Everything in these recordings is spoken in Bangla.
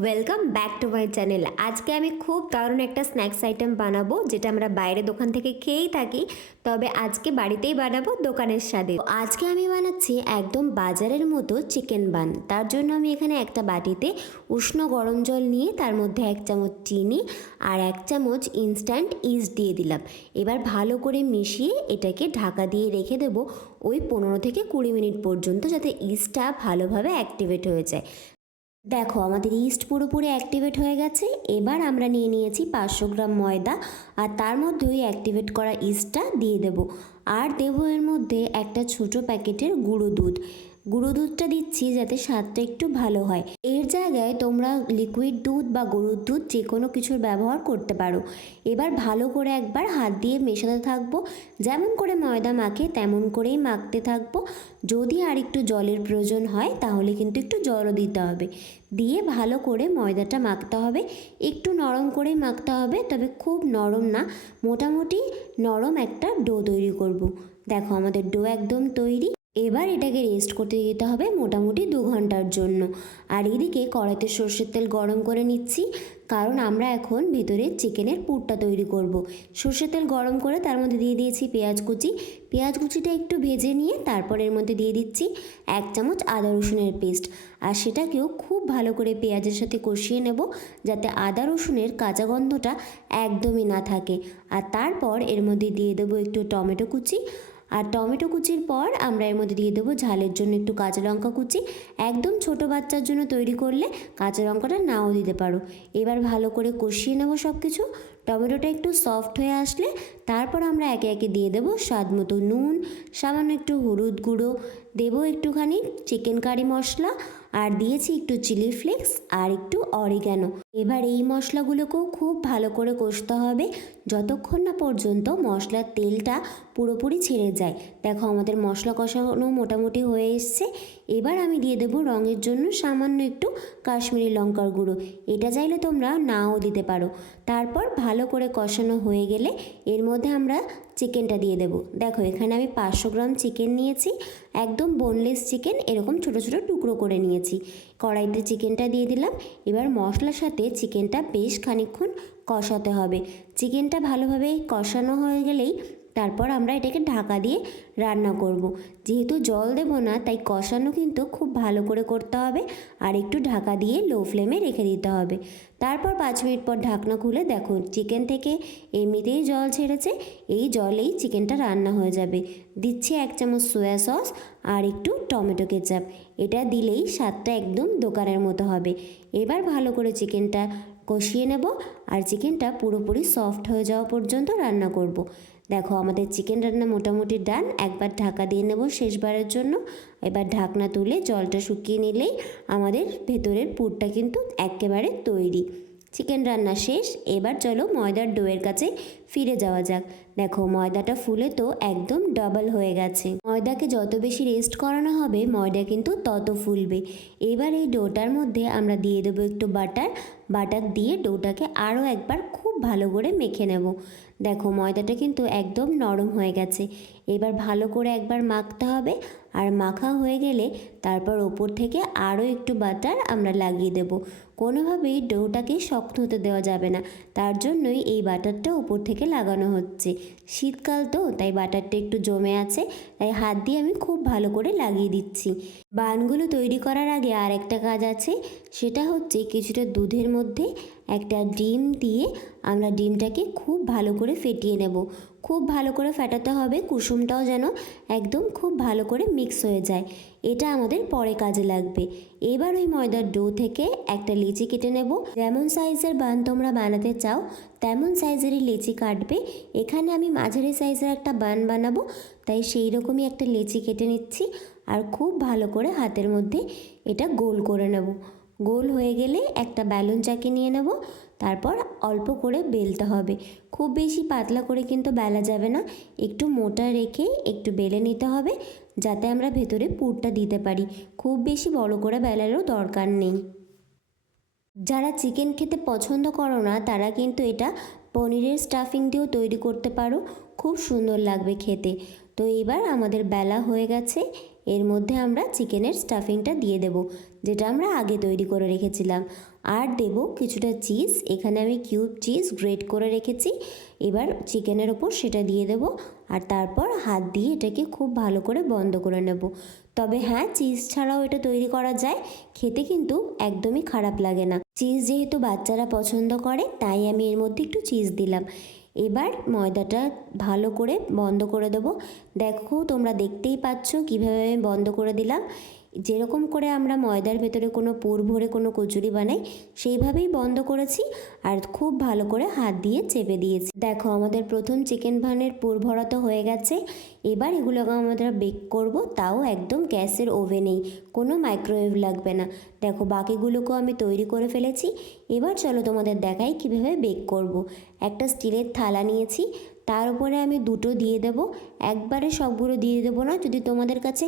Welcome back to my channel আজকে আমি খুব দারুণ একটা স্ন্যাক্স আইটেম বানাবো, যেটা আমরা বাইরে দোকান থেকে খেয়েই থাকি, তবে আজকে বাড়িতেই বানাবো দোকানের স্বাদে। আজকে আমি বানাচ্ছি একদম বাজারের মতো চিকেন বান তার জন্য আমি এখানে একটা বাটিতে উষ্ণ গরম জল নিয়ে তার মধ্যে এক চামচ চিনি আর এক চামচ ইনস্ট্যান্ট ইস্ট দিয়ে দিলাম। এবার ভালো করে মিশিয়ে এটাকে ঢাকা দিয়ে রেখে দেবো ওই পনেরো থেকে কুড়ি মিনিট পর্যন্ত, যাতে ইস্টটা ভালোভাবে অ্যাক্টিভেট হয়ে যায়। দেখো, আমাদের ইস্ট পুরোপুরি অ্যাক্টিভেট হয়ে গেছে। এবার আমরা নিয়ে নিয়েছি পাঁচশো গ্রাম ময়দা আর তার মধ্যে ওই অ্যাক্টিভেট করা ইস্টটা দিয়ে দেব। আর দেবো এর মধ্যে একটা ছোট প্যাকেটের গুঁড়ো দুধ। গুঁড়ো দুধটা দিচ্ছি যাতে স্বাদটা একটু ভালো হয়। এর জায়গায় তোমরা লিকুইড দুধ বা গরুর দুধ যে কোনো কিছুর ব্যবহার করতে পারো। এবার ভালো করে একবার হাত দিয়ে মেশাতে থাকব। যেমন করে ময়দা মাখে, তেমন করেই মাখতে থাকব। যদি আর একটু জলের প্রয়োজন হয়, তাহলে কিন্তু একটু জলও দিতে হবে। দিয়ে ভালো করে ময়দাটা মাখতে হবে। একটু নরম করেই মাখতে হবে, তবে খুব নরম না। মোটামুটি নরম একটা ডো তৈরি করব। দেখো আমাদের ডো একদম তৈরি। এবার এটাকে রেস্ট করতে দিতে হবে মোটামুটি দু ঘণ্টার জন্য। আর এদিকে কড়াইতে সর্ষের তেল গরম করে নিচ্ছি, কারণ আমরা এখন ভেতরে চিকেনের পুরটা তৈরি করব। সর্ষের তেল গরম করে তার মধ্যে দিয়ে দিয়েছি পেঁয়াজ কুচি। পেঁয়াজ কুচিটা একটু ভেজে নিয়ে তারপর এর মধ্যে দিয়ে দিচ্ছি এক চামচ আদা রসুনের পেস্ট। আর সেটাকেও খুব ভালো করে পেঁয়াজের সাথে কষিয়ে নেব, যাতে আদা রসুনের কাঁচা গন্ধটা একদমই না থাকে। আর তারপর এর মধ্যে দিয়ে দেবো একটু টমেটো কুচি। আর টমেটো কুচির পর আমরা এর মধ্যে দিয়ে দেবো ঝালের জন্য একটু কাঁচা লঙ্কা কুচি। একদম ছোট বাচ্চার জন্য তৈরি করলে কাঁচা লঙ্কাটা নাও দিতে পারো। এবার ভালো করে কষিয়ে নেব সব কিছু টমেটোটা একটু সফট হয়ে আসলে তারপর আমরা একে একে দিয়ে দেবো স্বাদ মতো নুন, সামান্য একটু হলুদ গুঁড়ো। দেবো একটুখানি চিকেন কারি মশলা আর দিয়েছি একটু চিলি ফ্লেক্স আর একটু অরিগ্যানো এবার এই মশলাগুলোকেও খুব ভালো করে কষতে হবে। যতক্ষণ না পর্যন্ত মশলার তেলটা পুরোপুরি ছেড়ে যায়। দেখো আমাদের মশলা কষানো মোটামুটি হয়ে এসছে। এবার আমি দিয়ে দেবো রঙের জন্য সামান্য একটু কাশ্মীরি লঙ্কার গুঁড়ো। এটা চাইলে তোমরা নাও দিতে পারো। তারপর ভালো করে কষানো হয়ে গেলে এর মধ্যে আমরা চিকেনটা দিয়ে দেবো। দেখো, এখানে আমি পাঁচশো গ্রাম চিকেন নিয়েছি। একদম বোনলেস চিকেন, এরকম ছোট ছোট টুকরো করে নিয়েছি। কড়াইতে চিকেনটা দিয়ে দিলাম। এবার মশলার সাথে চিকেনটা বেশ খানিকক্ষণ কষাতে হবে। চিকেনটা ভালোভাবে কষানো হয়ে গেলেই তারপর আমরা এটাকে ঢাকা দিয়ে রান্না করব। যেহেতু জল দেব না, তাই কষানো কিন্তু খুব ভালো করে করতে হবে আর একটু ঢাকা দিয়ে লো ফ্লেমে রেখে দিতে হবে তারপর পাঁচ মিনিট পর ঢাকনা খুলে দেখো চিকেন থেকে এমনিতেই জল ছেড়েছে, এই জলেই চিকেনটা রান্না হয়ে যাবে দিচ্ছি এক চামচ সোয়া সস আর একটু টমেটো কেচাপ, এটা দিলেই স্বাদটা একদম দোকানের মতো হবে এবার ভালো করে চিকেনটা কষিয়ে নেব আর চিকেনটা পুরোপুরি সফট হয়ে যাওয়া পর্যন্ত রান্না করব। দেখো, আমাদের চিকেন রান্না মোটামুটি ডান একবার ঢাকা দিয়ে নেব শেষবারের জন্য। এবার ঢাকনা তুলে জলটা শুকিয়ে নিলেই আমাদের ভেতরের পুরটা কিন্তু একেবারে তৈরি। চিকেন রান্না শেষ। এবার চলো ময়দার ডোয়ের কাছে ফিরে যাওয়া যাক। দেখো, ময়দাটা ফুলে তো একদম ডাবল হয়ে গেছে। ময়দাকে যত বেশি রেস্ট করানো হবে, ময়দা কিন্তু তত ফুলবে। এবার এই ডোটার মধ্যে আমরা দিয়ে দেবো একটু বাটার বাটার দিয়ে ডোটাকে আরও একবার খুব ভালো করে মেখে নেব। দেখো ময়দাটা কিন্তু একদম নরম হয়ে গেছে। এবার ভালো করে একবার মাখতে হবে। আর মাখা হয়ে গেলে তারপর ওপর থেকে আরও একটু বাটার আমরা লাগিয়ে দেব। কোনোভাবেই ডোটাকে শক্ত হতে দেওয়া যাবে না। তার জন্যই এই বাটারটা উপর থেকে লাগানো হচ্ছে। শীতকাল তো, তাই বাটারটা একটু জমে আছে, তাই হাত দিয়ে আমি খুব ভালো করে লাগিয়ে দিচ্ছি। বানগুলো তৈরি করার আগে আর একটা কাজ আছে, সেটা হচ্ছে কিছুটা দুধের মধ্যে একটা ডিম দিয়ে আমরা ডিমটাকে খুব ভালো করে ফেটিয়ে নেব। খুব ভালো করে ফেটাতে হবে, কুসুমটাও যেন একদম খুব ভালো করে মিক্স হয়ে যায়। এটা আমাদের পরে কাজে লাগবে। এবার ওই ময়দার ডো থেকে একটা লিচি কেটে নেব। যেমন সাইজের বান তোমরা বানাতে চাও, তেমন সাইজেরই লিচি কাটবে। এখানে আমি মাঝারি সাইজের একটা বান বানাবো, তাই সেই রকমই একটা লিচি কেটে নিচ্ছি। আর খুব ভালো করে হাতের মধ্যে এটা গোল করে নেব। গোল হয়ে গেলে একটা ব্যালুন চাকি নিয়ে নেব। তারপর অল্প করে বেলতে হবে। খুব বেশি পাতলা করে কিন্তু বেলা যাবে না। একটু মোটা রেখে একটু বেলে নিতে হবে, যাতে আমরা ভেতরে পুরটা দিতে পারি। খুব বেশি বড় করে বেলারও দরকার নেই। যারা চিকেন খেতে পছন্দ করো না, তারা কিন্তু এটা পনিরের স্টাফিং দিয়েও তৈরি করতে পারো। খুব সুন্দর লাগবে খেতে। তো এবার আমাদের বেলা হয়ে গেছে। এর মধ্যে আমরা চিকেনের স্টাফিংটা দিয়ে দেব, যেটা আমরা আগে তৈরি করে রেখেছিলাম। আর দেব কিছুটা চিজ, এখানে আমি কিউব চিজ গ্রেট করে রেখেছি। এবার চিকেনের ওপর সেটা দিয়ে দেব, আর তারপর হাত দিয়ে এটাকে খুব ভালো করে বন্ধ করে নেব। তবে হ্যাঁ চিজ ছাড়াও এটা তৈরি করা যায়, খেতে কিন্তু একদমই খারাপ লাগে না। চিজ যেহেতু বাচ্চারা পছন্দ করে, তাই আমি এর মধ্যে একটু চিজ দিলাম। এবার ময়দাটা ভালো করে বন্ধ করে দেবো। দেখো তোমরা দেখতেই পাচ্ছ কীভাবে আমি বন্ধ করে দিলাম। যেরকম করে আমরা ময়দার ভেতরে কোনো পুর ভরে কোনো কচুরি বানাই, সেইভাবেই বন্ধ করেছি আর খুব ভালো করে হাত দিয়ে চেপে দিয়েছি। দেখো, আমাদের প্রথম চিকেন ভানের পুর ভরা তো হয়ে গেছে। এবার এগুলোকে আমরা বেক করব, তাও একদম গ্যাসের ওভেনেই। কোনো মাইক্রোওয়েভ লাগবে না। দেখো, বাকিগুলোকেও আমি তৈরি করে ফেলেছি। এবার চলো তোমাদের দেখাই কীভাবে বেক করব। একটা স্টিলের থালা নিয়েছি। তার উপরে আমি দুটো দিয়ে দেব। একবারে সবগুলো দিয়ে দেব না। যদি তোমাদের কাছে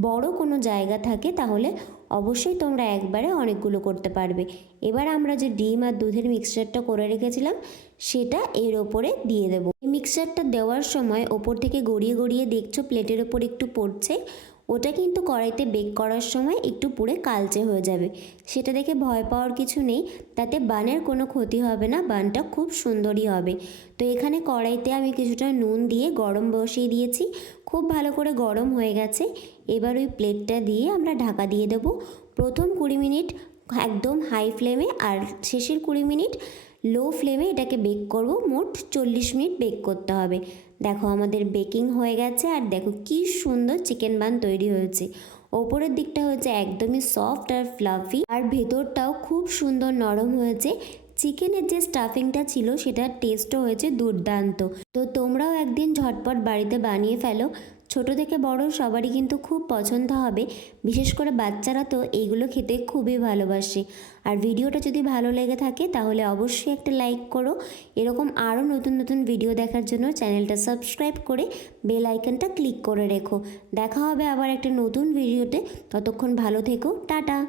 বড় কোনো জায়গা থাকে, তাহলে অবশ্যই তোমরা একবারে অনেকগুলো করতে পারবে। এবার আমরা যে ডিম আর দুধের মিক্সচারটা করে রেখেছিলাম, সেটা এর ওপরে দিয়ে দেব। এই মিক্সচারটা দেওয়ার সময় ওপর থেকে গড়িয়ে গড়িয়ে দেখছ, প্লেটের ওপর একটু পড়ছে। ওটা কিন্তু কড়াইতে বেক করার সময় একটু পুড়ে কালচে হয়ে যাবে। সেটা দেখে ভয় পাওয়ার কিছু নেই, তাতে বানের কোনো ক্ষতি হবে না, বানটা খুব সুন্দরই হবে। তো এখানে কড়াইতে আমি কিছুটা নুন দিয়ে গরম বসিয়ে দিয়েছি, খুব ভালো করে গরম হয়ে গেছে। এবার ওই প্লেটটা দিয়ে আমরা ঢাকা দিয়ে দেবো। প্রথম কুড়ি মিনিট একদম হাই ফ্লেমে আর শেষের কুড়ি মিনিট লো ফ্লেমে এটাকে বেক করব। মোট চল্লিশ মিনিট বেক করতে হবে। দেখো আমাদের বেকিং হয়ে গেছে আর দেখো কি সুন্দর চিকেন বান তৈরি হয়েছে। ওপরের দিকটা হয়েছে একদমই সফট আর ফ্লাফি আর ভেতরটাও খুব সুন্দর নরম হয়েছে। চিকেনের যে স্টাফিংটা ছিল সেটার টেস্টও হয়েছে দুর্দান্ত। তো তোমরাও একদিন ঝটপট বাড়িতে বানিয়ে ফেলো। ছোট থেকে বড় সবারই কিন্তু খুব পছন্দ হবে। বিশেষ করে বাচ্চারা তো এইগুলো খেতে খুবই ভালোবাসে। আর ভিডিওটা যদি ভালো লেগে থাকে তাহলে অবশ্যই একটা লাইক করো। এরকম আরও নতুন নতুন ভিডিও দেখার জন্য চ্যানেলটা সাবস্ক্রাইব করে বেল আইকনটা ক্লিক করে রেখো। দেখা হবে আবার একটা নতুন ভিডিওতে। ততক্ষণ ভালো থেকো, টাটা।